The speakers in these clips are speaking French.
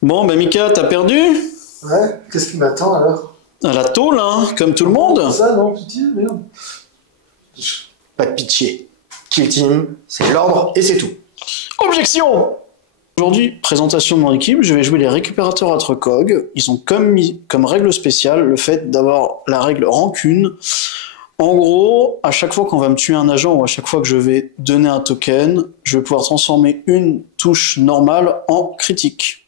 Bon, bah Mika, t'as perdu? Ouais, qu'est-ce qui m'attend alors? À la tôle, hein, comme tout le monde. Ça, non, pitié, merde. Pas de pitié. Kill Team, c'est l'ordre et c'est tout. Objection! Aujourd'hui, présentation de mon équipe, je vais jouer les récupérateurs à Trocog. Ils ont mis comme règle spéciale le fait d'avoir la règle rancune. En gros, à chaque fois qu'on va me tuer un agent ou à chaque fois que je vais donner un token, je vais pouvoir transformer une touche normale en critique.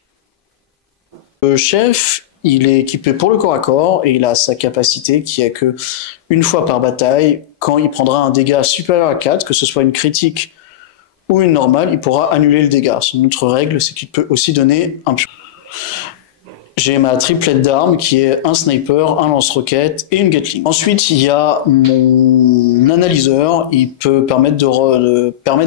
Le chef, il est équipé pour le corps à corps et il a sa capacité qui est que une fois par bataille, quand il prendra un dégât supérieur à 4, que ce soit une critique ou une normale, il pourra annuler le dégât. Son autre règle, c'est qu'il peut aussi donner un pion. J'ai ma triplette d'armes qui est un sniper, un lance-roquette et une gatling. Ensuite, il y a mon analyseur, il peut permettre de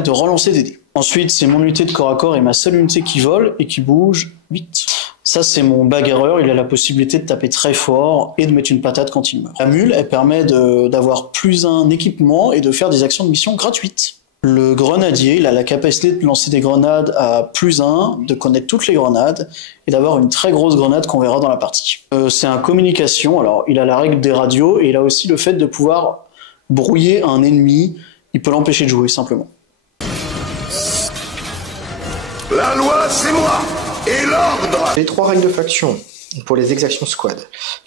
relancer des dés. Ensuite, c'est mon unité de corps à corps et ma seule unité qui vole et qui bouge 8. Ça, c'est mon bagarreur, il a la possibilité de taper très fort et de mettre une patate quand il meurt. La mule, elle permet d'avoir plus un équipement et de faire des actions de mission gratuites. Le grenadier, il a la capacité de lancer des grenades à +1, de connaître toutes les grenades, et d'avoir une très grosse grenade qu'on verra dans la partie. C'est un communication, alors il a la règle des radios, et il a aussi le fait de pouvoir brouiller un ennemi, il peut l'empêcher de jouer, simplement. La loi, c'est moi, et l'ordre! Les 3 règles de faction pour les exactions squad.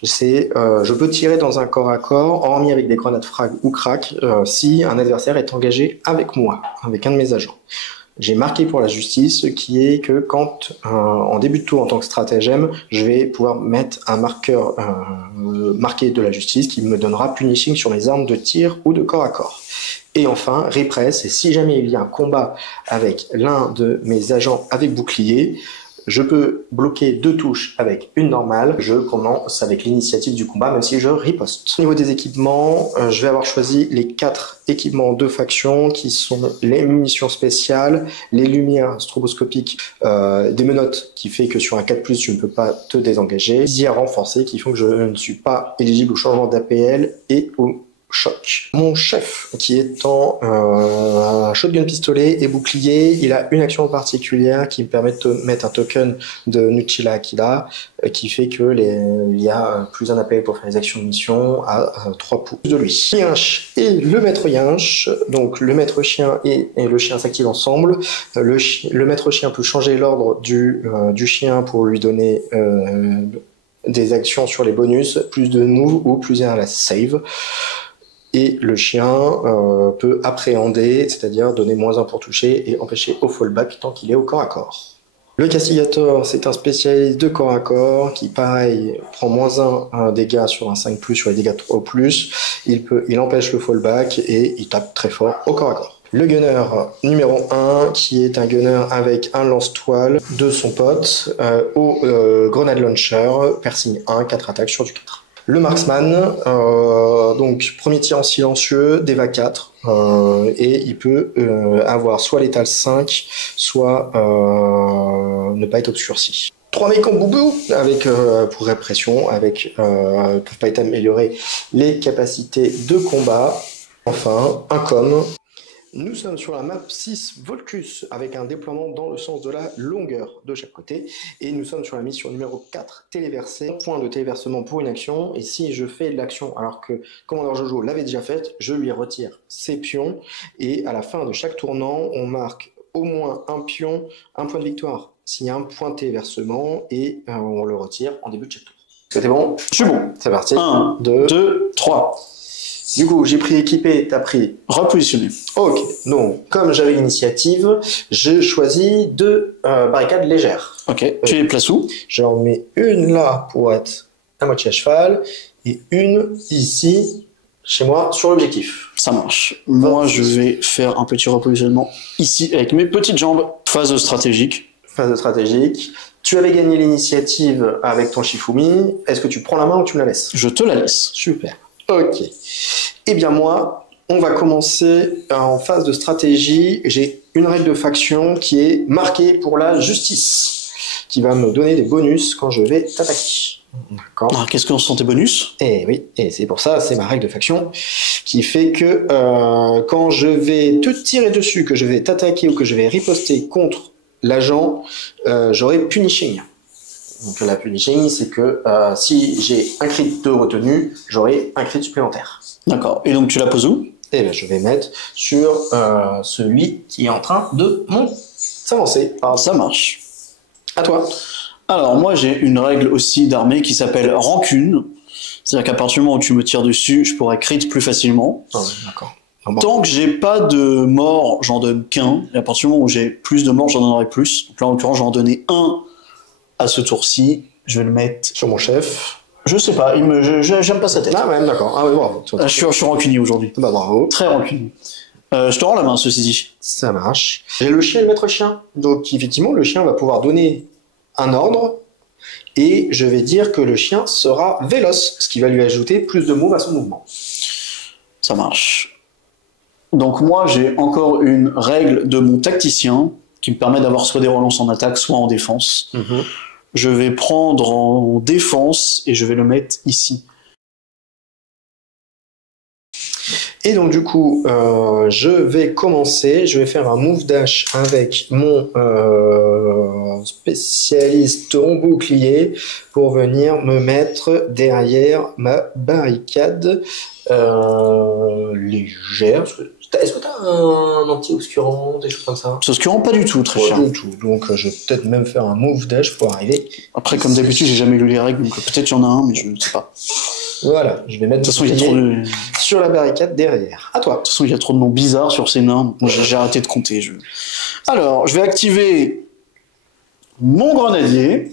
C'est je peux tirer dans un corps à corps, hormis avec des grenades frag ou crack, si un adversaire est engagé avec moi, avec un de mes agents. J'ai marqué pour la justice, qui est que quand, en début de tour en tant que stratagème, je vais pouvoir mettre un marqueur marqué de la justice qui me donnera punishing sur mes armes de tir ou de corps à corps. Et enfin, repress, et si jamais il y a un combat avec l'un de mes agents avec bouclier, je peux bloquer 2 touches avec une normale. Je commence avec l'initiative du combat, même si je riposte. Au niveau des équipements, je vais avoir choisi les 4 équipements de faction qui sont les munitions spéciales, les lumières stroboscopiques, des menottes qui fait que sur un 4+, tu ne peux pas te désengager, visière renforcée qui font que je ne suis pas éligible au changement d'APL et au choc. Mon chef, qui est en shotgun pistolet et bouclier, il a une action particulière qui me permet de mettre un token de Nuchila Akida qui fait que il y a plus un appel pour faire les actions de mission à 3 pouces de lui. Yinch et le maître Yinch, donc le maître chien et le chien s'activent ensemble. Le maître chien peut changer l'ordre du chien pour lui donner des actions sur les bonus, plus de move ou plus 1 à la save. Et le chien peut appréhender, c'est-à-dire donner -1 pour toucher et empêcher au fallback tant qu'il est au corps à corps. Le Castigator, c'est un spécialiste de corps à corps qui, pareil, prend -1 dégât sur un 5+, sur les dégâts 3+. Il empêche le fallback et il tape très fort au corps à corps. Le gunner numéro 1, qui est un gunner avec un lance-toile de son pote, au grenade launcher, piercing 1, 4 attaques sur du 4. Le marksman, donc premier tir en silencieux, d'Eva 4, et il peut avoir soit létal 5, soit ne pas être obscurci. 3 mecs en boubou, avec, pour répression, avec, peuvent pas être améliorées les capacités de combat. Enfin, un com. Nous sommes sur la map 6 Volcus avec un déploiement dans le sens de la longueur de chaque côté et nous sommes sur la mission numéro 4 téléversé, point de téléversement pour une action et si je fais l'action alors que Commandeur Jojo l'avait déjà faite, je lui retire ses pions et à la fin de chaque tournant on marque au moins un pion, un point de victoire s'il y a un point de téléversement et on le retire en début de chaque tour. C'était bon? Je suis bon. C'est parti. 1, 2, 3. Du coup, j'ai pris équipé, t'as pris repositionner. Ok, donc comme j'avais l'initiative, je choisis 2 barricades légères. Ok, tu les places où? J'en mets une là pour être à moitié à cheval et une ici, chez moi, sur l'objectif. Ça marche. Moi, je vais faire un petit repositionnement ici avec mes petites jambes. Phase stratégique. Phase stratégique. Tu avais gagné l'initiative avec ton Shifumi. Est-ce que tu prends la main ou tu me la laisses? Je te la laisse. Super. Ok. Eh bien moi, on va commencer en phase de stratégie. J'ai une règle de faction qui est marquée pour la justice, qui va me donner des bonus quand je vais t'attaquer. D'accord. Alors, qu'est-ce que sont tes bonus? Eh oui, et c'est pour ça, c'est ma règle de faction, qui fait que quand je vais te tirer dessus, que je vais t'attaquer ou que je vais riposter contre l'agent, j'aurai punishing. Donc la punishing, c'est que si j'ai un crit de retenu, j'aurai un crit supplémentaire. D'accord. Et donc tu la poses où? Et là, je vais mettre sur celui qui est en train de s'avancer. Ça marche. À toi. Alors moi j'ai une règle aussi d'armée qui s'appelle rancune. C'est-à-dire qu'à partir du moment où tu me tires dessus, je pourrais crit plus facilement. Ah ouais, d'accord. Ah bon. Tant que j'ai pas de mort, j'en donne qu'un. Et à partir du moment où j'ai plus de morts, j'en donnerai plus. Donc là en l'occurrence, j'en donner un à ce tour-ci. Je vais le mettre Sur mon chef. Je sais pas, j'aime pas sa tête. Ah ouais, d'accord. Ah oui, bravo. Je suis rancunier aujourd'hui. Bah bravo. Très rancunier. Je te rends la main, ceci dit. Ça marche. J'ai le chien et le maître chien. Donc effectivement, le chien va pouvoir donner un ordre. Et je vais dire que le chien sera véloce, ce qui va lui ajouter plus de moves à son mouvement. Ça marche. Donc moi, j'ai encore une règle de mon tacticien qui me permet d'avoir soit des relances en attaque, soit en défense. Je vais prendre en défense et je vais le mettre ici. Et donc du coup, je vais commencer, je vais faire un move dash avec mon spécialiste en bouclier pour venir me mettre derrière ma barricade légère. Est-ce que tu as un anti-obscurant, des choses comme ça? Obscurant, pas du tout, très cher. Pas du tout. Donc je vais peut-être même faire un move dash pour arriver. Après, comme d'habitude, j'ai jamais lu les règles, donc peut-être il y en a un, mais je ne sais pas. Voilà, je vais mettre De toute façon, il y a trop de... sur la barricade derrière. À toi. De toute façon, il y a trop de noms bizarres sur ces nains. Moi, j'ai arrêté de compter. Alors, je vais activer mon grenadier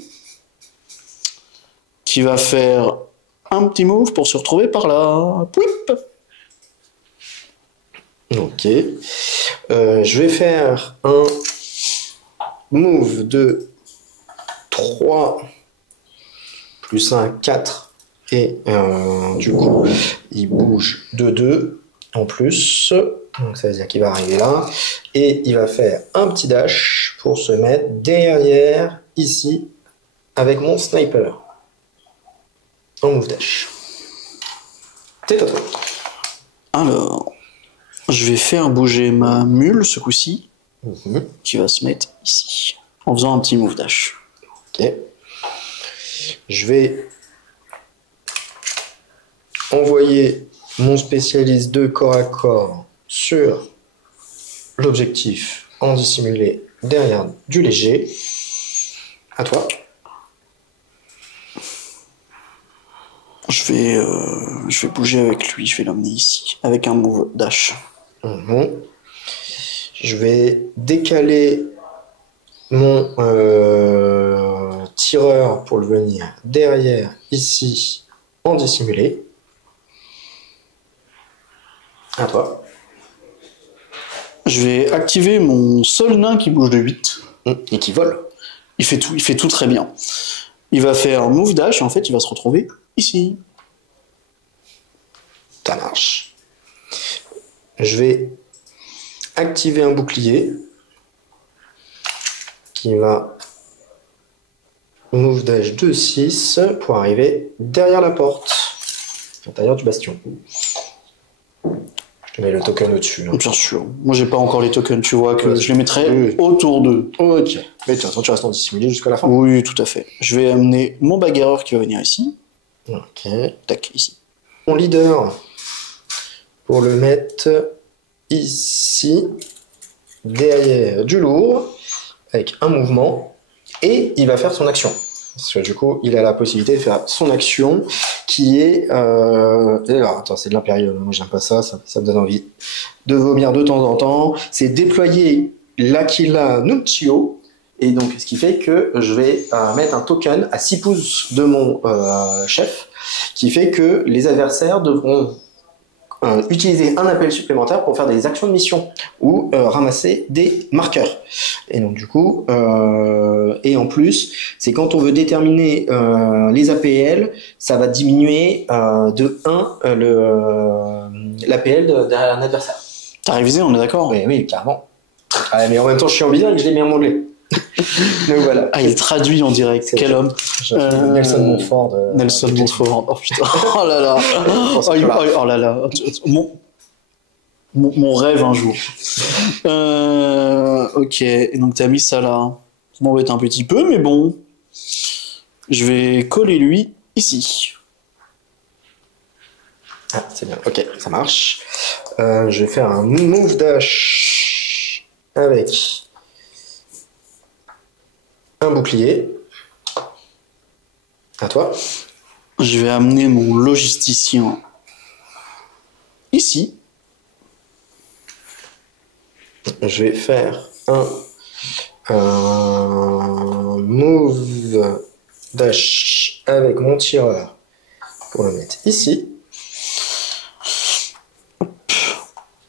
qui va faire un petit move pour se retrouver par là. Pouip. Ok. Je vais faire un move de 3 plus 1, 4. Et du coup, il bouge de 2 en plus. Donc ça veut dire qu'il va arriver là. Et il va faire un petit dash pour se mettre derrière, ici, avec mon sniper. En move dash. C'est à toi. Alors, je vais faire bouger ma mule ce coup-ci, qui va se mettre ici, en faisant un petit move dash. Ok. Je vais envoyer mon spécialiste de corps à corps sur l'objectif en dissimulé derrière du léger. À toi. Je vais bouger avec lui, je vais l'emmener ici, avec un move dash. Je vais décaler mon tireur pour le venir derrière ici en dissimulé. À toi. Je vais activer mon seul nain qui bouge de 8. Et qui vole. Il fait tout très bien. Il va faire move dash et en fait il va se retrouver ici. Ça marche. Je vais activer un bouclier qui va move dash 2-6 pour arriver derrière la porte, à l'intérieur du bastion. Je te mets le token au-dessus. Bien sûr. Moi j'ai pas encore les tokens, tu vois que je les mettrai autour d'eux. Ok. Mais de toute façon, tu restes en dissimulé jusqu'à la fin. Oui, tout à fait. Je vais amener mon bagarreur qui va venir ici. Ok. Tac, ici. Mon leader, pour le mettre ici, derrière du lourd, avec un mouvement, et il va faire son action. Parce que du coup, il a la possibilité de faire son action, qui est... Alors, attends, c'est de l'impérial, moi j'aime pas ça, ça me donne envie de vomir de temps en temps. C'est déployer l'Aquila Nuncio, et donc ce qui fait que je vais mettre un token à 6 pouces de mon chef, qui fait que les adversaires devront utiliser un appel supplémentaire pour faire des actions de mission ou ramasser des marqueurs. Et donc du coup, et en plus, c'est quand on veut déterminer les APL, ça va diminuer de 1 l'APL d'un adversaire. T'as révisé, on est d'accord? Oui, oui, carrément. Ah, mais en même temps, je suis en bilingue, je l'ai mis en anglais. Donc voilà. Ah, il traduit en direct. Quel homme. Nelson Montfort. Nelson Montfort. Oh putain. Oh là là. Oh là là. Mon rêve un jour. Ok. Et donc t'as mis ça là. Ça m'embête un petit peu, mais bon. Je vais coller lui ici. Ah, c'est bien. Ok, ça marche. Je vais faire un move dash avec un bouclier. À toi. Je vais amener mon logisticien ici. Je vais faire un move dash avec mon tireur pour le mettre ici.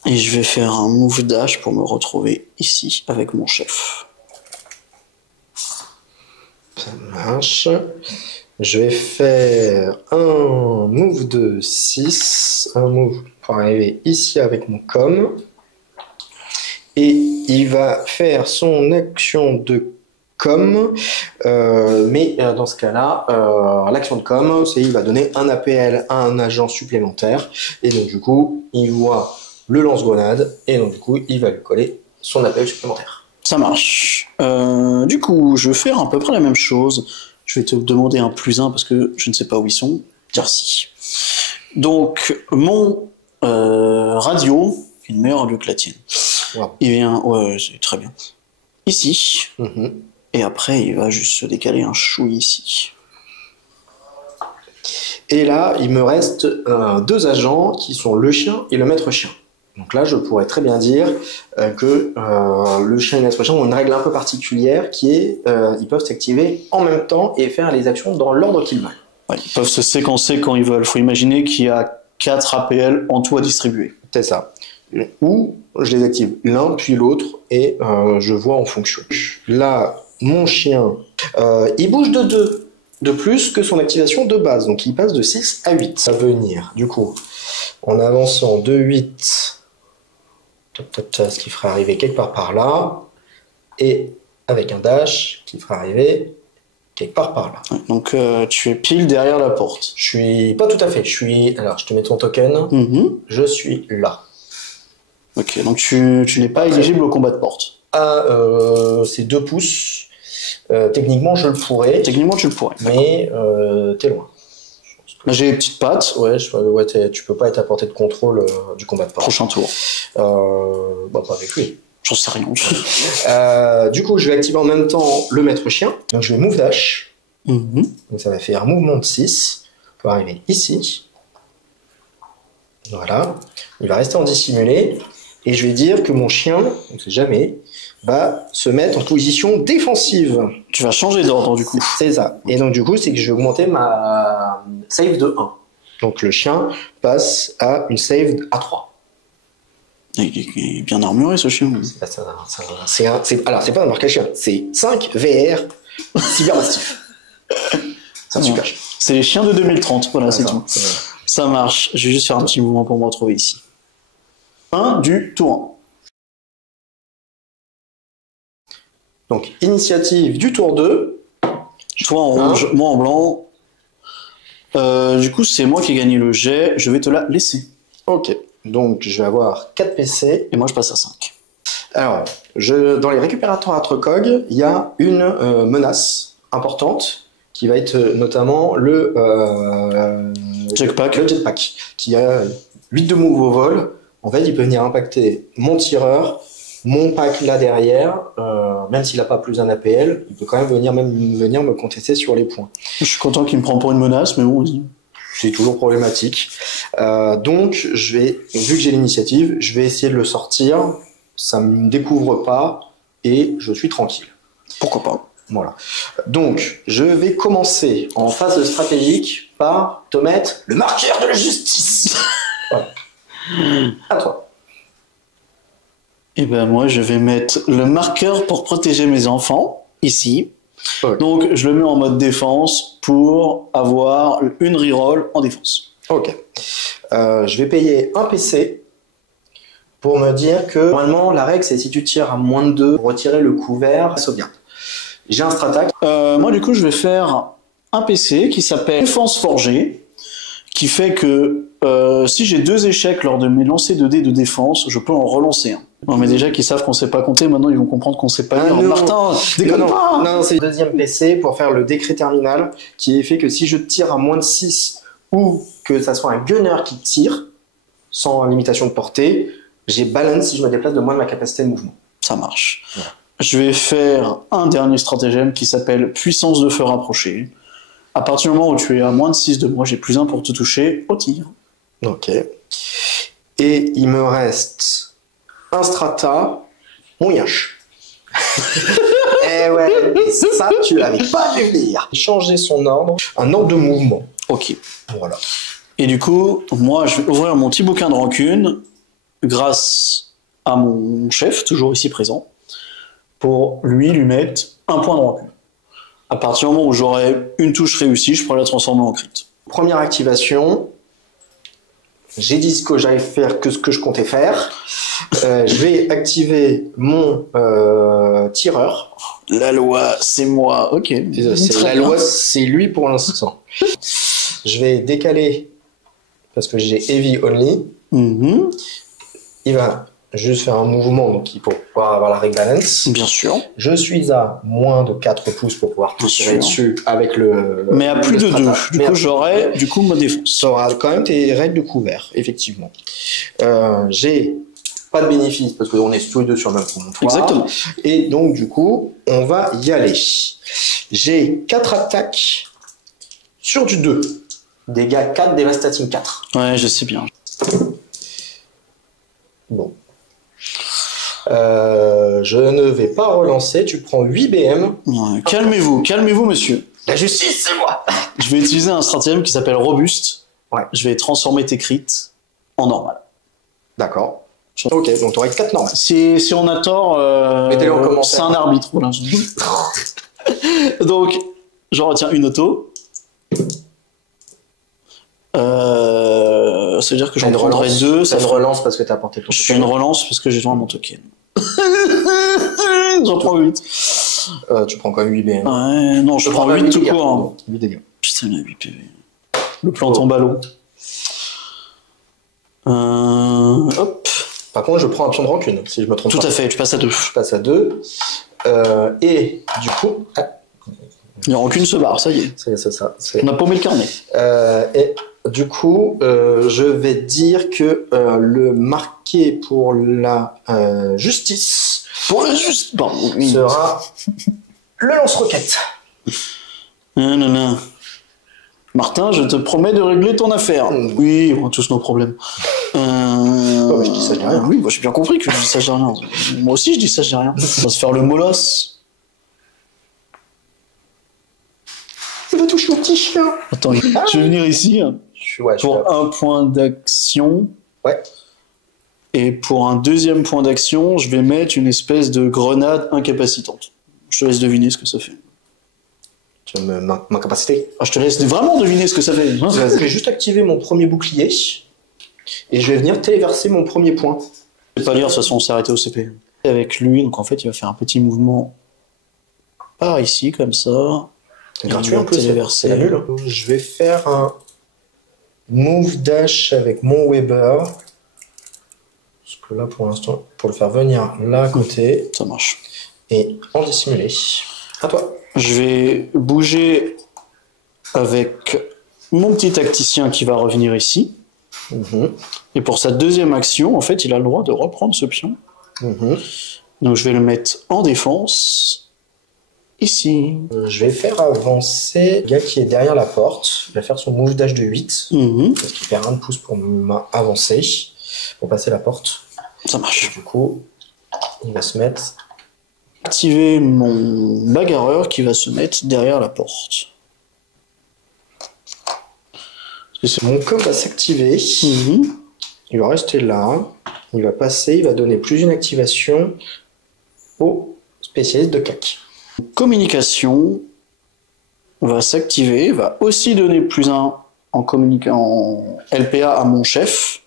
Et je vais faire un move dash pour me retrouver ici avec mon chef. Ça marche. Je vais faire un move de 6, un move pour arriver ici avec mon com. Et il va faire son action de com, mais dans ce cas-là, l'action de com, c'est il va donner un APL à un agent supplémentaire, et donc du coup, il voit le lance-grenade, et donc du coup, il va lui coller son APL supplémentaire. Ça marche. Du coup, je vais faire à peu près la même chose. Je vais te demander un +1 parce que je ne sais pas où ils sont. Dire si. Donc, mon radio, une meilleure radio que la tienne. Wow. Il vient, ouais, c'est très bien. Ici. Et après, il va juste se décaler un chou ici. Et là, il me reste 2 agents qui sont le chien et le maître chien. Donc là, je pourrais très bien dire que le chien et le maître chien ont une règle un peu particulière qui est ils peuvent s'activer en même temps et faire les actions dans l'ordre qu'ils veulent. Ouais, ils peuvent se séquencer quand ils veulent. Il faut imaginer qu'il y a 4 APL en tout à distribuer. C'est ça. Ou je les active l'un puis l'autre et je vois en fonction. Là, mon chien, il bouge de 2 de plus que son activation de base. Donc il passe de 6 à 8. Ça va venir, du coup, en avançant de 8, ce qui fera arriver quelque part par là, et avec un dash qui fera arriver quelque part par là. Ouais, donc tu es pile derrière la porte. Je suis pas tout à fait. Alors, je te mets ton token. Je suis là. Ok, donc tu n'es pas éligible au combat de porte. C'est 2 pouces. Techniquement, je le pourrais. Techniquement, tu le pourrais. Mais t'es loin. Là, j'ai les petites pattes. Ouais, tu peux pas être à portée de contrôle du combat de porte. Prochain tour. Pas avec lui. J'en sais rien. Du coup, je vais activer en même temps le maître chien. Donc, je vais move dash. Donc ça va faire un mouvement de 6 pour arriver ici. Voilà. Il va rester en dissimulé. Et je vais dire que mon chien, on ne sait jamais, va se mettre en position défensive. Tu vas changer d'ordre du coup. C'est ça. Et donc du coup, c'est que je vais augmenter ma save de 1. Donc le chien passe à une save à 3. Il est bien armuré ce chien. Alors, c'est pas un marquage chien, c'est 5 VR cybermastif. C'est un super chien. C'est les chiens de 2030, voilà, c'est tout. C'est Ça marche. Je vais juste faire un petit mouvement pour me retrouver ici. 1 du tour 1. Donc, initiative du tour 2. Toi en rouge, moi en blanc. Du coup, c'est moi qui ai gagné le jet. Je vais te la laisser. Ok. Donc, je vais avoir 4 PC. Et moi, je passe à 5. Alors, dans les récupérateurs à Trocog, il y a une menace importante qui va être notamment le Jetpack. Le jetpack, qui a 8 de move au vol. En fait, il peut venir impacter mon tireur, mon pack là derrière, même s'il n'a pas plus un APL, il peut quand même venir me contester sur les points. Je suis content qu'il me prenne pour une menace, mais bon, vas-y. C'est toujours problématique. Donc, vu que j'ai l'initiative, je vais essayer de le sortir. Ça ne me découvre pas et je suis tranquille. Pourquoi pas. Voilà. Donc, je vais commencer en phase stratégique par te mettre le marqueur de la justice. Voilà. À toi. Et ben moi, je vais mettre le marqueur pour protéger mes enfants, ici. Okay. Donc, je le mets en mode défense pour avoir une reroll en défense. Ok. Je vais payer un PC pour me dire que normalement, la règle, c'est si tu tires à moins de 2, retirer le couvert, sauvegarde. J'ai un Stratac. Moi, du coup, je vais faire un PC qui s'appelle Défense Forgée, qui fait que si j'ai 2 échecs lors de mes lancers de dés de défense, je peux en relancer un. Non, mais déjà qu'ils savent qu'on sait pas compter, maintenant ils vont comprendre qu'on sait pas lire. non. Martin, déconne pas! Non, c'est le deuxième PC pour faire le décret terminal qui est fait que si je tire à moins de 6 ou que ça soit un gunner qui tire sans limitation de portée, j'ai balance si je me déplace de moins de ma capacité de mouvement. Ça marche. Ouais. Je vais faire un dernier stratagème qui s'appelle puissance de feu rapprochée. À partir du moment où tu es à moins de 6 de moi, j'ai plus 1 pour te toucher au tir. Ok. Et il me reste un strata, mon yash. Eh ouais, ça tu l'avais pas vu venir. Changer son ordre, un ordre de mouvement. Ok. Voilà. Et du coup, moi, je vais ouvrir mon petit bouquin de rancune grâce à mon chef, toujours ici présent, pour lui mettre un point de rancune. À partir du moment où j'aurai une touche réussie, je pourrai la transformer en crit. Première activation. J'ai dit ce que j'allais faire, que ce que je comptais faire. Je vais activer mon tireur. La loi, c'est moi. Ok. C'est Très la bien. loi, c'est lui pour l'instant. Je vais décaler parce que j'ai heavy only. Mhm. Il va juste faire un mouvement donc pour pouvoir avoir la rebalance. Bien sûr. Je suis à moins de 4 pouces pour pouvoir Bien tirer sûr. dessus avec le. Mais à plus de 2. strata. Du Mais à coup, plus de j'aurai deux. ma défense. Ça aura quand même tes règles de couvert, effectivement. J'ai pas de bénéfice parce qu'on est tous les deux sur le même promontoire. Exactement. Et donc, du coup, on va y aller. J'ai 4 attaques sur du 2. Dégâts 4, dévastating 4. Ouais, je sais bien. Bon. Je ne vais pas relancer. Tu prends 8 BM. Ouais, calmez-vous, monsieur. La justice, c'est moi. Je vais utiliser un stratagème qui s'appelle robuste. Ouais. Je vais transformer tes crits en normal. D'accord. Ok, donc tu aurais 4 normales. Si on a tort, Mettez-le en commentaire. c'est un arbitre. Voilà. Donc, j'en retiens une auto. Ça veut dire que j'en prendrai 2. Ça me relance parce que tu as apporté ton Je fais une relance parce que j'ai besoin de mon token. J'en prends 8. Tu prends quand même 8 BM. Ouais, non, je prends 8 tout court. Hein. 8 dégâts. Putain, il a 8 PV. Le plan tombe à l'eau. Hop. Par contre, je prends un pion de rancune, si je me trompe Tout pas. à fait, tu passes à 2. Je passe à 2. Et du coup... Il n'y a aucune se barre, ça y est. C'est ça. On a paumé le carnet. Et du coup, je vais dire que le marqué pour la justice Pour le juste. Bon, oui. sera le lance-roquette. Non. Martin, je te promets de régler ton affaire. Oui, on a tous nos problèmes. mais je dis ça, je dis rien. Oui, moi j'ai bien compris que je dis ça, je dis rien. Moi aussi je dis ça, je dis rien. On va se faire le molosse. Il va toucher au petit chien. Attends, je vais venir ici Ouais, pour un point d'action. Ouais. Et pour un deuxième point d'action, je vais mettre une espèce de grenade incapacitante. Je te laisse deviner ce que ça fait. Tu vas m'incapaciter. Ah, je te laisse vraiment deviner ce que ça fait. Je vais juste activer mon premier bouclier et je vais venir téléverser mon premier point. Je vais pas lire, de toute façon on s'est arrêté au CP. Avec lui, donc en fait il va faire un petit mouvement par ici, comme ça. C'est gratuit en plus, téléversé. c'est nul. Je vais faire un move dash avec mon Weber. Parce que là pour l'instant, pour le faire venir là à côté Ça marche. et en dissimuler. À toi. Je vais bouger avec mon petit tacticien qui va revenir ici. Et pour sa deuxième action, en fait, il a le droit de reprendre ce pion. Donc je vais le mettre en défense. Ici. Je vais faire avancer le gars qui est derrière la porte. Il va faire son move dash de 8. Parce qu'il perd 1 de pouce pour avancer. Pour passer la porte. Ça marche. Du coup, il va se mettre... Activer mon bagarreur qui va se mettre derrière la porte. Mon com va s'activer. Il va rester là. Il va passer. Il va donner plus une activation au spécialiste de CAC. Communication va s'activer, va aussi donner plus 1 en LPA à mon chef.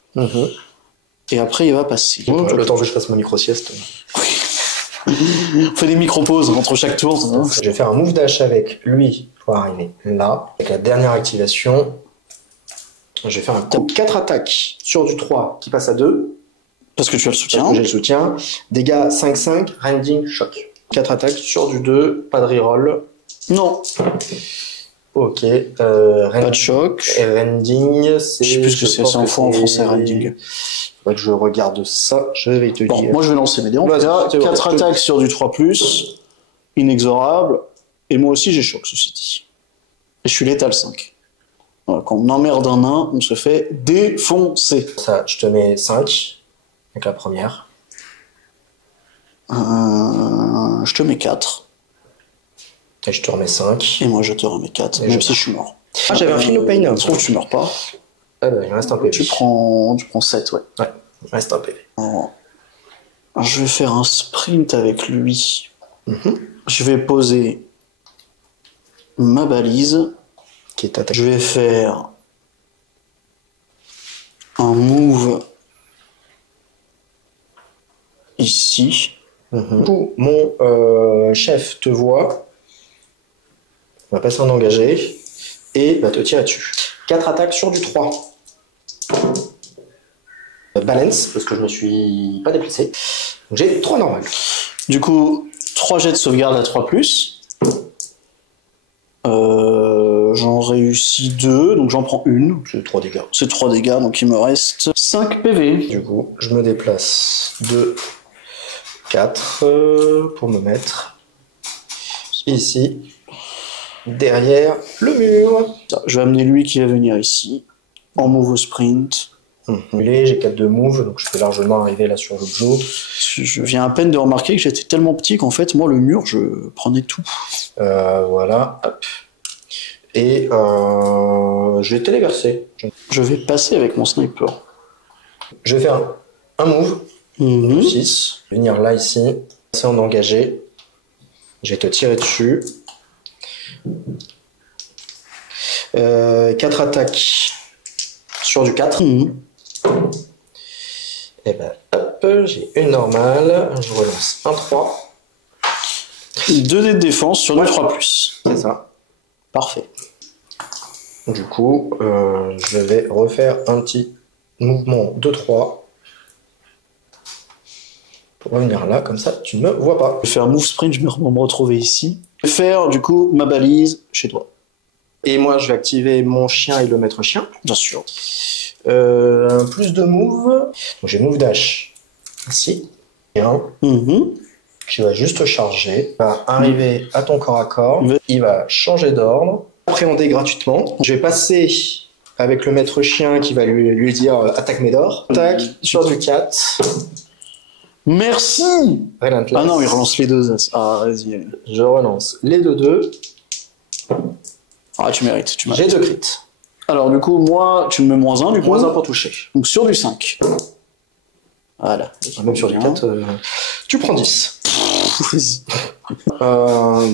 Et après, il va passer. Le temps que je fasse ma micro-sieste. On fait des micro-pauses entre chaque tour. Je vais faire un move dash avec lui pour arriver là. Avec la dernière activation, je vais faire un coup 4 attaques sur du 3 qui passe à 2. Parce que tu as le soutien. J'ai le soutien. Dégâts 5-5, rending, choc. 4 attaques sur du 2, pas de reroll. Non. Ok. Pas de choc. Et rending, c'est... Je sais plus ce que c'est en français, rending. Faudrait que je regarde ça, je vais te Bon, dire. moi je vais lancer mes dés. En tout cas, 4 attaques sur du 3+, inexorable. Et moi aussi j'ai choc, ceci dit. Et je suis létal 5. Voilà, quand on emmerde un nain, on se fait défoncer. Ça, je te mets 5 avec la première. Je te mets 4. Et je te remets 5. Et moi je te remets 4, même si je suis mort. Ah, j'avais un Feel No Pain. Sauf que tu meurs pas. Ah bah, il me reste un PV. Tu prends 7, ouais. Ouais, il me reste un PV. Alors, je vais faire un sprint avec lui. Je vais poser ma balise. Qui est attaqué. Je vais faire un move ici. Du coup, mon chef te voit, va passer en engagé et va te tirer dessus. 4 attaques sur du 3. Balance, parce que je me suis pas déplacé. Donc j'ai 3 normales. Du coup, 3 jets de sauvegarde à 3+. J'en réussis 2, donc j'en prends une. C'est 3 dégâts. C'est 3 dégâts, donc il me reste 5 PV. Du coup, je me déplace 2, 4 pour me mettre ici, derrière le mur. Je vais amener lui qui va venir ici, en move au sprint. J'ai 4 de move, donc je peux largement arriver là sur l'objet. Je viens à peine de remarquer que j'étais tellement petit qu'en fait, moi, le mur, je prenais tout. Voilà, hop. Et je vais téléverser. Je vais passer avec mon sniper. Je vais faire un move, 6, venir là ici, passer en engagé. Je vais te tirer dessus. 4 attaques sur du 4. Et ben hop, j'ai une normale, je relance un 3. 2 dés de défense sur du 3+. C'est ça. Parfait. Du coup, je vais refaire un petit mouvement de 3. Pour revenir là, comme ça, tu ne me vois pas. Je vais faire move sprint, je vais me retrouver ici. Je vais faire, du coup, ma balise chez toi. Et moi, je vais activer mon chien et le maître chien. Bien sûr. Plus de move. Donc j'ai move dash ici. Et un qui va juste charger. Il va arriver à ton corps à corps. Il va changer d'ordre. Appréhender gratuitement. Je vais passer avec le maître chien qui va lui dire attaque Médor. Attaque sur du 4. Merci. Relentless. Ah non, il relance les 2 as. Ah, vas-y. Je relance les 2-2. Ah, tu mérites. J'ai 2 crits. Alors, du coup, moi, tu me mets -1, du coup. -1 pour toucher. Donc, sur du 5. Voilà. Même sur du 4, tu prends 10.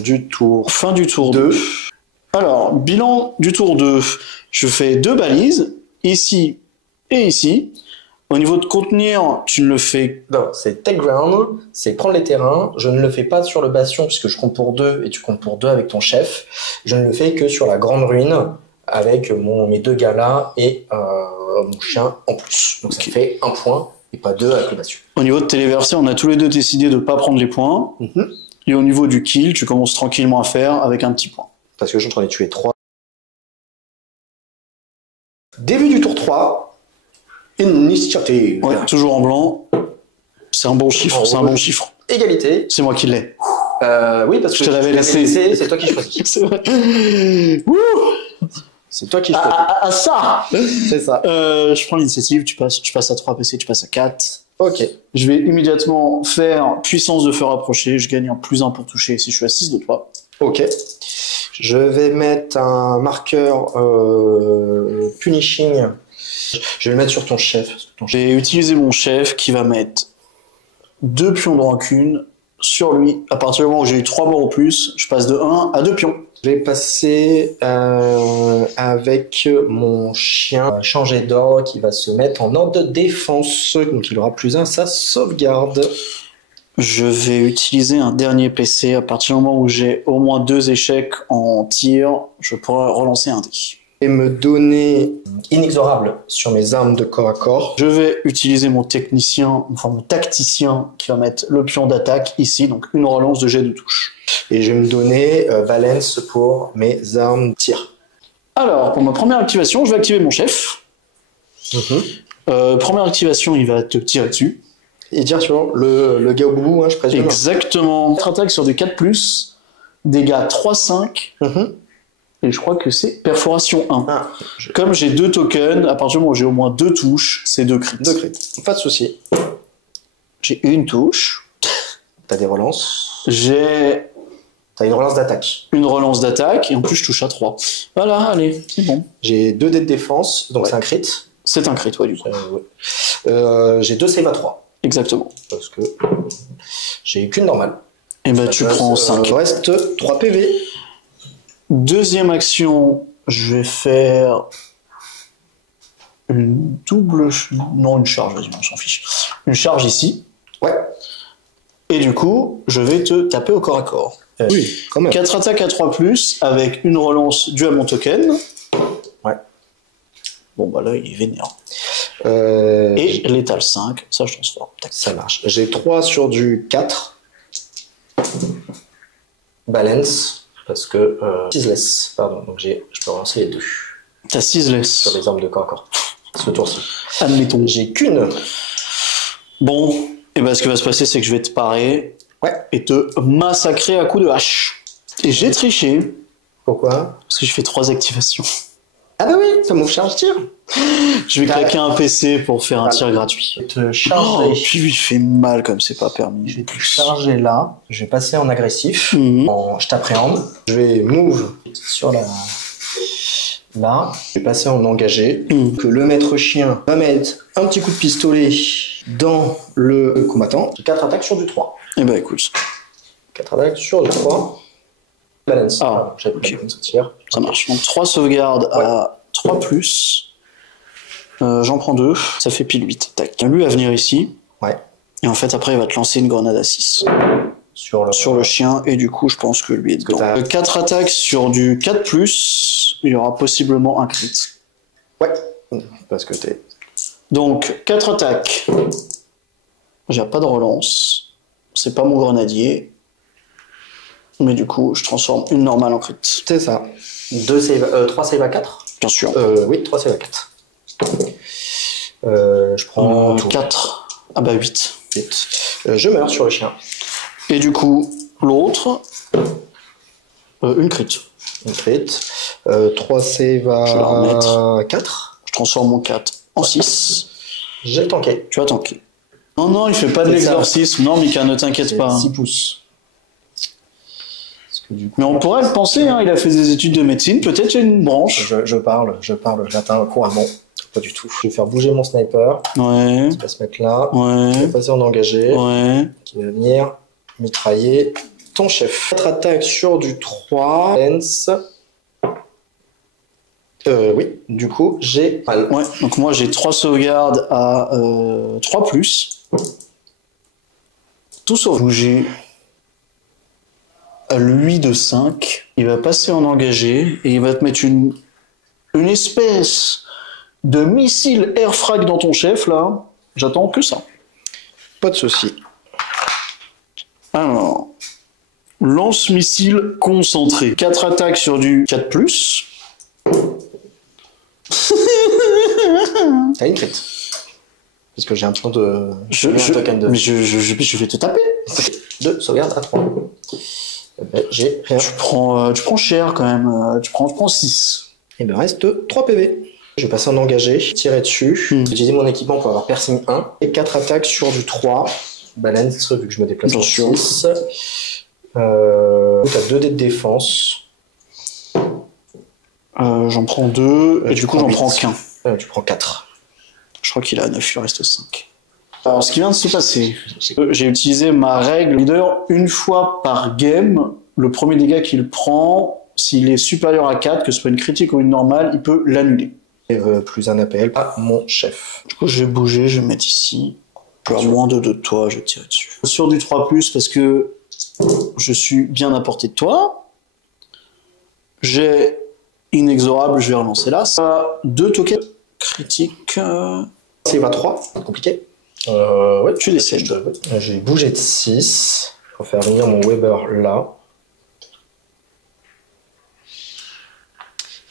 Du tour. Fin du tour 2. Alors, bilan du tour 2. Je fais 2 balises, ici et ici. Au niveau de contenir, tu ne le fais... Non, c'est take ground, c'est prendre les terrains. Je ne le fais pas sur le bastion puisque je compte pour 2 et tu comptes pour 2 avec ton chef. Je ne le fais que sur la grande ruine avec mes 2 gars là et mon chien en plus. Donc ça fait 1 point et pas 2 avec le bastion. Au niveau de téléverser, on a tous les deux décidé de ne pas prendre les points. Et au niveau du kill, tu commences tranquillement à faire avec un petit point. Parce que je suis en train de tuer 3. Début du tour 3. Initiative. Ouais, toujours en blanc. C'est un bon chiffre, c'est un bon chiffre. Égalité. C'est moi qui l'ai. Oui, parce que je te l'avais laissé. C'est toi qui choisis. C'est vrai. C'est toi qui choisis. Ah, ça. C'est ça. Je prends l'initiative, tu passes à 3 PC, tu passes à 4. Ok. Je vais immédiatement faire puissance de feu rapproché, je gagne un +1 pour toucher si je suis à 6 de toi. Ok. Je vais mettre un marqueur punishing. Je vais le mettre sur ton chef. Je vais utiliser mon chef qui va mettre 2 pions de rancune sur lui. À partir du moment où j'ai eu 3 morts ou plus, je passe de 1 à 2 pions. Je vais passer avec mon chien changer d'ordre qui va se mettre en ordre de défense. Donc il aura +1 à sa sauvegarde. Je vais utiliser un dernier PC. À partir du moment où j'ai au moins 2 échecs en tir, je pourrai relancer un dé. et me donner inexorable sur mes armes de corps à corps. Je vais utiliser mon technicien, enfin mon tacticien, qui va mettre le pion d'attaque ici, donc une relance de jet de touche. Et je vais me donner balance pour mes armes de tir. Alors, pour ma première activation, je vais activer mon chef. Première activation, il va te tirer dessus. Et tire sur le gars au boubou, hein, je présume. Exactement. 4 attaques sur du 4+, dégâts 3-5. Et je crois que c'est perforation 1. Ah, Comme j'ai 2 tokens, à partir du moment où j'ai au moins 2 touches, c'est 2 crits. 2 crits. Pas de souci. J'ai une touche. T'as des relances. J'ai T'as une relance d'attaque. une relance d'attaque, et en plus je touche à 3. Voilà, allez, c'est bon. J'ai 2 dés de défense, donc Ouais. c'est un crit. C'est un crit, ouais, du coup. Ouais. J'ai 2 save à 3. Exactement. Parce que j'ai qu'une normale. Et ben tu prends 5. Il reste 3 PV. Deuxième action, je vais faire une double... Non, une charge, vas-y, on s'en fiche. Une charge ici. Ouais. Et du coup, je vais te taper au corps à corps. Oui, quand même. 4 attaques à 3+, avec une relance due à mon token. Ouais. Bon, bah là, il est vénère. Et Et l'étal 5, ça je transforme. Tac. ça marche. J'ai 3 sur du 4. Balance. Parce que... 6 less. Pardon. Donc je peux relancer les 2. T'as 6 laisses. Sur les armes de corps à corps. Ce tour-ci. Admettons. J'ai qu'une. Bon, et ben ce qui va se passer, c'est que je vais te parer Ouais. et te massacrer à coups de hache. Et j'ai triché, Pourquoi? parce que je fais 3 activations. Ah bah oui, ça move charge tir. Je vais claquer un PC pour faire un tir gratuit. Je vais te Oh, charger. puis il fait mal comme c'est pas permis. Je vais te charger là. Je vais passer en agressif. Mhm. Je t'appréhende. Je vais move sur la... Là. Je vais passer en engagé. Mhm. Que le maître chien va mettre un petit coup de pistolet dans le combattant. 4 attaques sur du 3. Et ben écoute, 4 attaques sur du 3. Balance. Ah, Pardon, j'avais pas ok. balance au tir. ça marche. Donc 3 sauvegardes à 3+. J'en prends 2, ça fait pile 8. Tac. Lui va venir ici. Ouais. Et en fait, après, il va te lancer une grenade à 6 Sur sur le chien. Et du coup, je pense que lui est que dedans. t'as- 4 attaques sur du 4+, il y aura possiblement un crit. Ouais. Parce que t'es... Donc, 4 attaques. J'ai pas de relance. C'est pas mon grenadier. Mais du coup, je transforme une normale en crit. C'est ça. 3 save à 4. Bien sûr. Oui, 3 save à 4. Je prends tout. 4. Ah bah 8. 8. Je meurs sur le chien. Et du coup, l'autre, une crit. Une crit. 3 save Je vais la à remettre. 4. Je transforme mon 4 en 6. J'ai tanké. Tu vas tanker. Non, non, il fait pas de C'est ça. l'exorcisme. Non, Mika, ne t'inquiète pas. 6 pouces. Parce que du coup, Mais on pourrait le penser, hein, il a fait des études de médecine, peut-être il y a une branche. je parle, j'atteins couramment. Pas du tout. Je vais faire bouger mon sniper. Ouais, Il va se mettre là. Je vais ouais, passer en engagé. ouais. Qui va venir mitrailler ton chef. 4 attaques sur du 3. Lens. Oui, du coup, j'ai mal. Ouais, donc moi j'ai 3 sauvegardes à 3+. Tout sauf bouger à lui de 5. Il va passer en engagé et il va te mettre une espèce de missile airfrag dans ton chef là. J'attends que ça. Pas de souci. Alors, lance-missile concentré. 4 attaques sur du 4+. T'as une crit. Parce que j'ai un plan de... un token de... Mais je vais te taper. 2 sauvegardes à 3. J'ai rien. Tu prends cher quand même. Tu prends 6. Il me reste 3 PV. Je vais passer en engagé, tirer dessus, utiliser mon équipement pour avoir piercing 1, et 4 attaques sur du 3. Balance, vu que je me déplace Bien en sûr. 6. T'as 2 dés de défense. J'en prends 2, et tu du coup prends j'en prends 8. qu'un. Tu prends 4. Je crois qu'il a 9, il en reste 5. Alors ce qui vient de se passer, j'ai utilisé ma règle leader une fois par game. Le premier dégât qu'il prend, s'il est supérieur à 4, que ce soit une critique ou une normale, il peut l'annuler. Et plus un APL à mon chef. Du coup, je vais bouger, je vais me mettre ici. Je vais à moins de toi, je vais tirer dessus. Sur du 3+, parce que je suis bien à portée de toi. J'ai inexorable, je vais relancer là. Ça, 2 tokens critiques. S'il va 3, compliqué. Ouais, tu décèdes. J'ai bougé de 6 pour faire venir mon Weber là.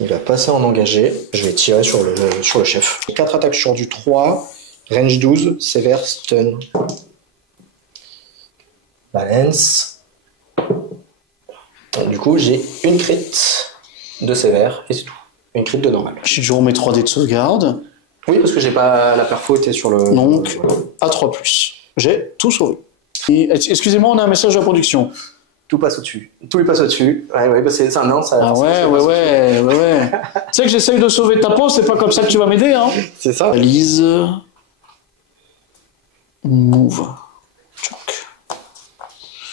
Il va passer en engagé. Je vais tirer sur le chef. 4 attaques sur du 3. Range 12. Sévère stun. Balance. Donc, du coup, j'ai une crit de sévère et c'est tout. Une crit de normal. J'ai toujours mes 3 dés de sauvegarde. Oui, parce que j'ai pas la perfo était sur le. Donc, voilà. à 3+. J'ai tout sauvé. Excusez-moi, on a un message de la production. Tout passe au-dessus. Tout lui passe au-dessus. Ouais, bah c'est un nain, ça. Ah ouais. Tu sais que j'essaye de sauver ta peau, c'est pas comme ça que tu vas m'aider, hein. C'est ça. Lise. Move. Choc.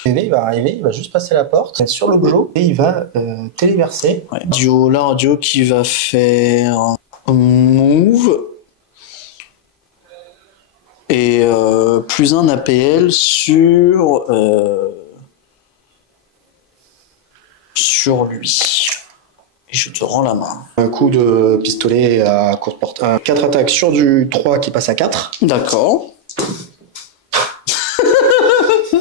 Il va arriver, il va juste passer la porte, mettre sur l'objet et il va téléverser. Ouais. La radio qui va faire move. Et plus un APL sur lui. Et je te rends la main. Un coup de pistolet à courte portée. 4 attaques sur du 3 qui passe à 4. D'accord.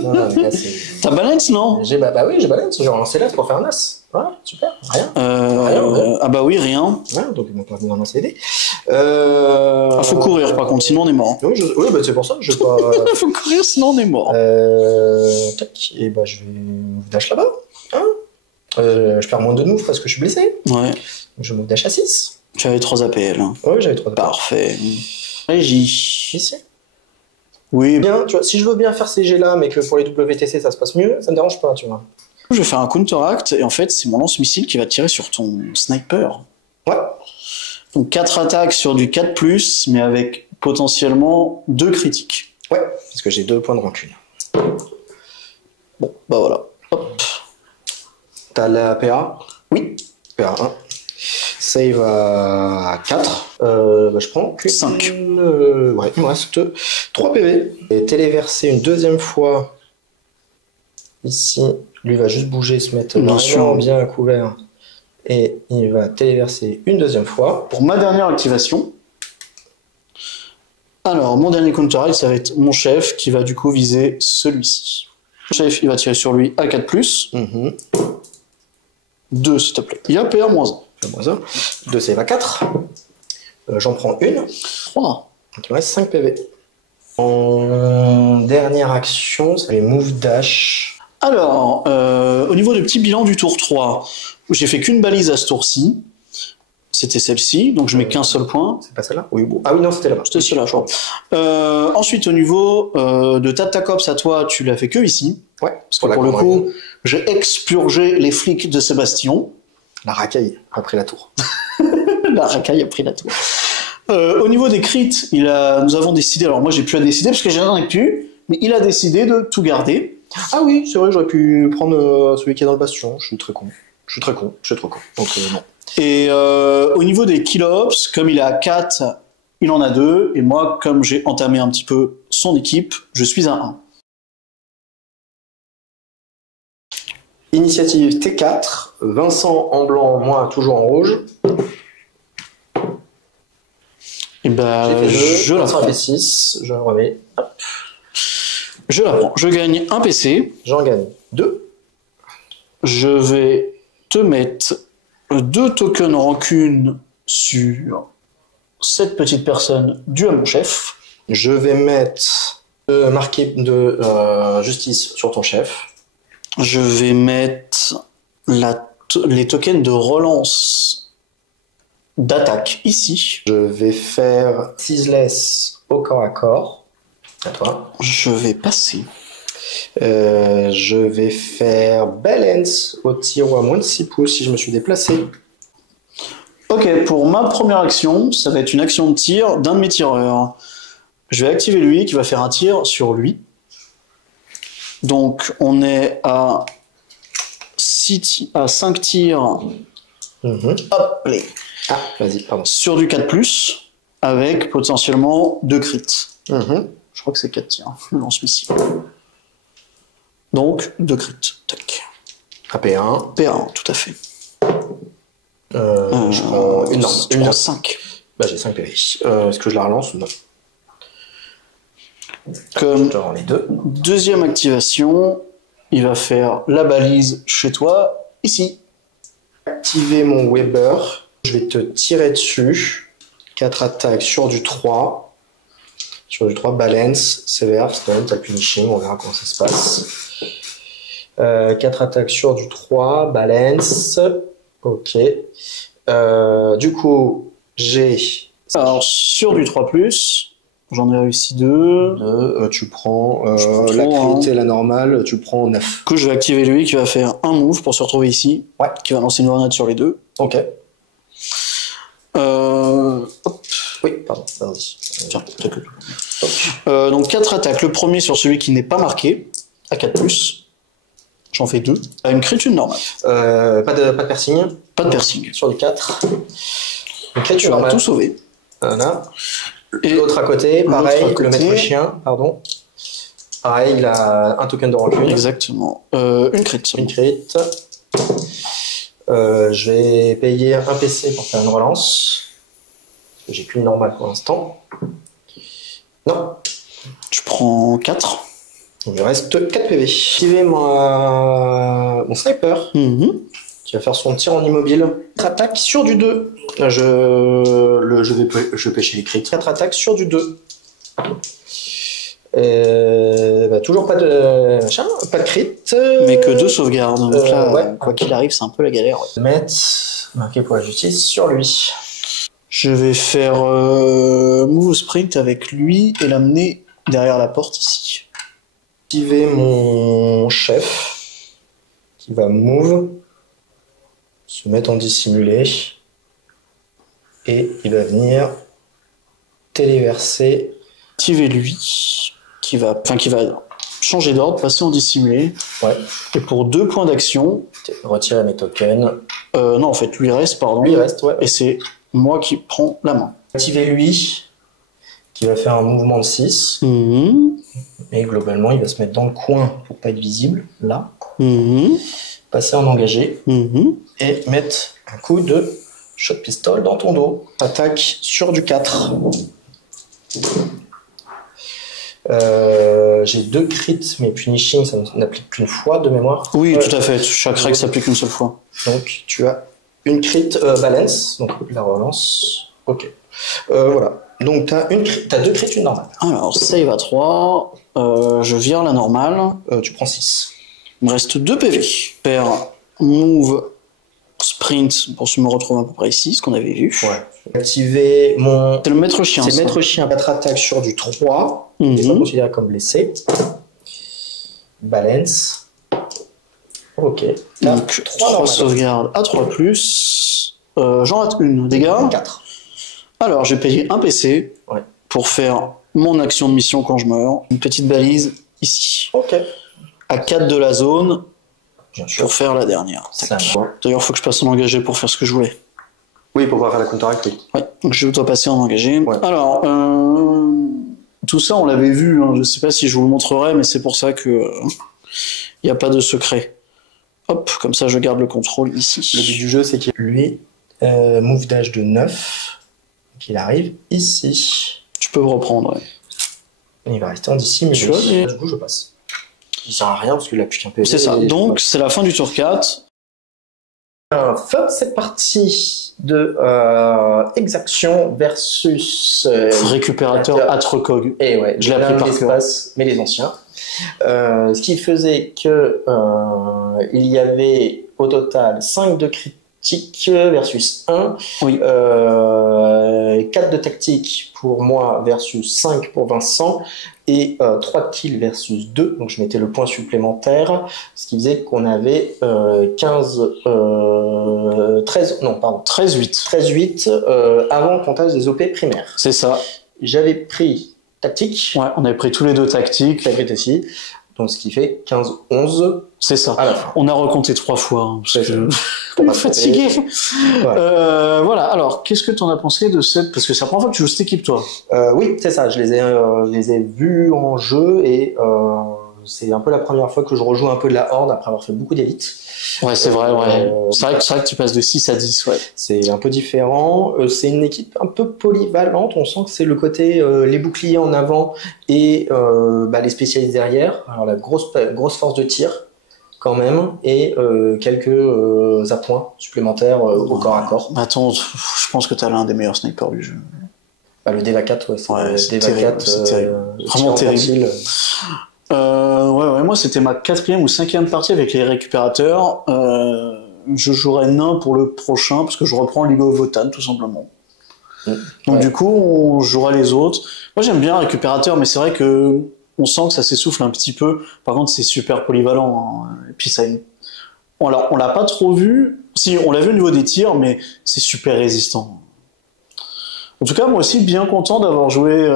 Non, mais là, c'est... T'as balance, non? Bah oui, j'ai balance. J'ai relancé l'as pour faire un as. Voilà, super. Rien. Ah bah oui, rien. Ouais, donc ils m'ont pas mis en CD. Ah, faut courir, par contre, sinon on est mort. Oui, bah c'est pour ça. Je vais pas. Faut courir, sinon on est mort. Tac. Et bah je vais dash là-bas. Hein je perds moins de move parce que je suis blessé. Ouais. Donc je move dash à 6. Tu avais 3 APL. Hein. Ouais, j'avais 3 Parfait. Régie. Ici. Oui. Bien, tu vois, si je veux bien faire ces jets là, mais que pour les WTC ça se passe mieux, ça me dérange pas, tu vois. Je vais faire un counteract et en fait c'est mon lance-missile qui va tirer sur ton sniper. Ouais. Donc 4 attaques sur du 4+, mais avec potentiellement 2 critiques. Ouais, parce que j'ai 2 points de rancune. Bon, bah voilà. Hop. T'as la PA? Oui. PA 1. Save à 4. Bah, je prends que 5. Ouais, il me reste 3 PV. Et téléverser une deuxième fois. Ici, lui va juste bouger, se mettre vraiment bien à couvert. Et il va téléverser une deuxième fois. Pour ma dernière activation, alors mon dernier counteract, ça va être mon chef qui va du coup viser celui-ci. Mon chef, il va tirer sur lui à 4+. 2, s'il te plaît. Il y a PA-1. 2 save à 4. J'en prends une. 3. Donc il me reste 5 PV. En dernière action, c'est les move dash. Alors, au niveau du petit bilan du tour 3, j'ai fait qu'une balise à ce tour-ci. C'était celle-ci, donc je mets qu'un seul point. C'est pas celle-là? Oui, bon. Ah oui, non, c'était là-bas. C'était celle-là, je crois. Ensuite, au niveau de Tatacops à toi, tu l'as fait que ici. Ouais. Parce que pour le coup, j'ai expurgé les flics de Sébastien. La racaille après la tour. La racaille a pris la tour. Au niveau des crits, nous avons décidé, alors moi j'ai plus à décider parce que j'ai rien d'actu, mais il a décidé de tout garder. Ah oui, c'est vrai, j'aurais pu prendre celui qui est dans le bastion. Je suis trop con. Je suis trop con. Donc non. Et au niveau des kiloops, comme il est à 4, il en a 2, et moi, comme j'ai entamé un petit peu son équipe, je suis à 1. Initiative T4, Vincent en blanc, moi toujours en rouge. Et ben, je la prends. Vincent fait 6, je remets. Hop. Je la prends. Je gagne un PC. J'en gagne 2. Je vais te mettre 2 tokens rancune sur cette petite personne due à mon chef. Je vais mettre marqué de justice sur ton chef. Je vais mettre les tokens de relance d'attaque ici. Je vais faire Ceaseless au corps à corps. À toi. Je vais passer. Je vais faire Balance au tir à moins de 6 pouces si je me suis déplacé. Ok, pour ma première action, ça va être une action de tir d'un de mes tireurs. Je vais activer lui qui va faire un tir sur lui. Donc on est à 5 tirs. Hop, allez. Ah, vas-y, pardon. Sur du 4+, avec potentiellement 2 crits. Je crois que c'est 4 tirs, le lance-missile. Donc 2 crits. Tac. AP1. P1, tout à fait. Je prends une norme. Tu prends 5. Bah, j'ai 5 PV. Est-ce que je la relance ou non? Comme Je dois avoir les deux. deuxième activation, il va faire la balise chez toi, ici. Activer mon Weber. Je vais te tirer dessus. 4 attaques sur du 3. Sur du 3, balance, sévère, c'est quand même ta punishing, on verra comment ça se passe. 4 attaques sur du 3, balance. Ok. Du coup, j'ai... Alors, sur du 3+, j'en ai réussi 2. Tu prends prends la trop, crit et la normale, tu prends 9. Du coup, je vais activer lui qui va faire un move pour se retrouver ici. Ouais. Qui va lancer une grenade sur les deux. Ok. Hop. Oui, pardon, vas-y. Tiens, t'as que tout. Donc 4 attaques. Le premier sur celui qui n'est pas marqué, à 4+. J'en fais 2. À une crit, une normale. Pas de piercing. Pas de piercing. Sur du 4. Une crit, Tu vas tout sauver. Voilà. Et L'autre à côté, pareil, l'autre à côté. le maître chien, pardon. Pareil, il a un token de rancune. Exactement. Une crit. Une crit. Je vais payer un PC pour faire une relance. J'ai qu'une normale pour l'instant. Non. Tu prends 4. Il me reste 4 PV. Activer mon sniper, qui va faire son tir en immobile. 4 attaques sur du 2. Je vais pêcher les crits. 4 attaques sur du 2. Toujours pas de crit. Mais que 2 sauvegardes. Donc là, ouais. quoi qu'il arrive, c'est un peu la galère. Ouais. Mettre marqué pour la justice sur lui. Je vais faire move sprint avec lui et l'amener derrière la porte ici. Activer mon chef qui va move, se mettre en dissimulé et il va venir téléverser. Activer lui qui va changer d'ordre, passer en dissimulé. Ouais. Et pour 2 points d'action. Retirer mes tokens. Non, en fait, lui reste, pardon. Lui reste, ouais. Et c'est moi qui prends la main. Activer lui qui va faire un mouvement de 6. Et globalement, il va se mettre dans le coin pour pas être visible, là. Passer en engagé. Et mettre un coup de shot pistol dans ton dos. Attaque sur du 4. J'ai 2 crits, mais punishing, ça n'applique qu'une fois de mémoire. Oui, tout à fait. Chaque règle s'applique une seule fois. Donc, tu as une crit balance, donc la relance. Ok. Voilà. Donc, tu as 2 crits, une normale. Alors, save à 3. Je vire la normale. Tu prends 6. Il me reste 2 PV. Faire move sprint pour se me retrouver à peu près ici, ce qu'on avait vu. Ouais. Activer mon... C'est le maître chien. C'est ça. le maître chien, 4 attaques sur du 3. Il est pas considéré comme blessé. Balance. Ok. Donc 3 sauvegardes à 3+. J'en rate une. Dégâts 4. Alors, j'ai payé un PC Ouais. pour faire mon action de mission quand je meurs. Une petite balise ici. Ok. À 4 de la zone Bien sûr. pour faire la dernière. Ça Tac. va. D'ailleurs, il faut que je passe en engagé pour faire ce que je voulais. Oui, pour pouvoir faire la counteract, oui. Ouais, donc je dois passer en engagé. Ouais. Alors, tout ça, on l'avait vu. Hein. Je sais pas si je vous le montrerai, mais c'est pour ça que il n'y a pas de secret. Hop, comme ça, je garde le contrôle ici. Le but du jeu, c'est qu'il lui, move dash de 9, qu'il arrive ici. Tu peux me reprendre, ouais. Et il va rester en dissimulé. Tu vois, mais- Du coup, je passe. Il sert à rien parce qu'il a plus qu'un PV. C'est ça. et je Donc, passe. c'est la fin du tour 4. Fin de cette partie de exaction versus Récupérateur Atrocog. et ouais, Je l'ai appris par cœur. l'espace, mais les anciens. Ce qui faisait que il y avait au total 5 de critique versus 1, Oui. 4 de tactique pour moi versus 5 pour Vincent, et 3 de kill versus 2, donc je mettais le point supplémentaire, ce qui faisait qu'on avait 13-8 avant le comptage des OP primaires. C'est ça. J'avais pris tactique, Ouais, on avait pris tous les 2 tactiques. j'avais pris aussi, donc ce qui fait 15-11 C'est ça. à la fin. On a recompté 3 fois. Hein, parce C'est que... Pour on pas est fatigué. Ouais. Voilà. Alors, qu'est-ce que tu en as pensé de cette... Parce que c'est la première fois que tu joues cette équipe, toi. Oui, c'est ça, je les ai vus en jeu et c'est un peu la première fois que je rejoue un peu de la Horde après avoir fait beaucoup d'élite. Ouais, c'est vrai, ouais. C'est vrai que tu passes de 6 à 10, ouais. C'est un peu différent. C'est une équipe un peu polyvalente. On sent que c'est le côté les boucliers en avant et les spécialistes derrière. Alors la grosse force de tir quand même et quelques appoints supplémentaires au corps à corps. Attends, je pense que t'as l'un des meilleurs snipers du jeu. Le DEVA 4, ouais, c'est terrible. C'est terrible. Vraiment terrible. Ouais, moi c'était ma 4e ou 5e partie avec les récupérateurs. Je jouerai nain pour le prochain parce que je reprends League of Votan tout simplement. Donc du coup on jouera les autres. Moi j'aime bien récupérateur, mais c'est vrai que on sent que ça s'essouffle un petit peu. Par contre c'est super polyvalent. Hein. Et puis on l'a pas trop vu. Si on l'a vu au niveau des tirs, mais c'est super résistant. En tout cas moi aussi bien content d'avoir joué.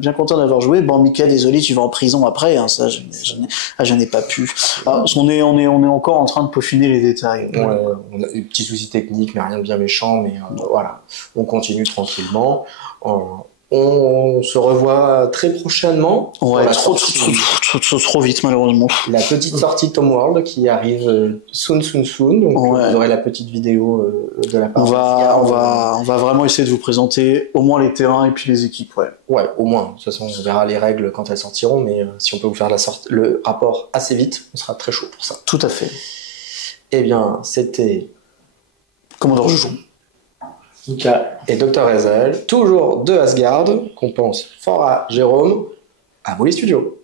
Bon, Mickaël, désolé, tu vas en prison après, hein, ça, je n'ai pas pu. Ah, on est encore en train de peaufiner les détails. Ouais, on a des petits soucis techniques, mais rien de bien méchant, mais voilà. On continue tranquillement. On se revoit très prochainement. Ouais, trop vite, malheureusement. La petite sortie Tom World qui arrive soon. Donc, vous aurez la petite vidéo de la part on va vraiment essayer de vous présenter au moins les terrains et puis les équipes, ouais. Ouais, au moins. De toute façon, on verra les règles quand elles sortiront, mais si on peut vous faire le rapport assez vite, on sera très chaud pour ça. Tout à fait. Eh bien, c'était Commodore Joujou. Mika et Dr. Hazel, toujours de Asgard, qu'on pense fort à Jérôme, à vous les studios.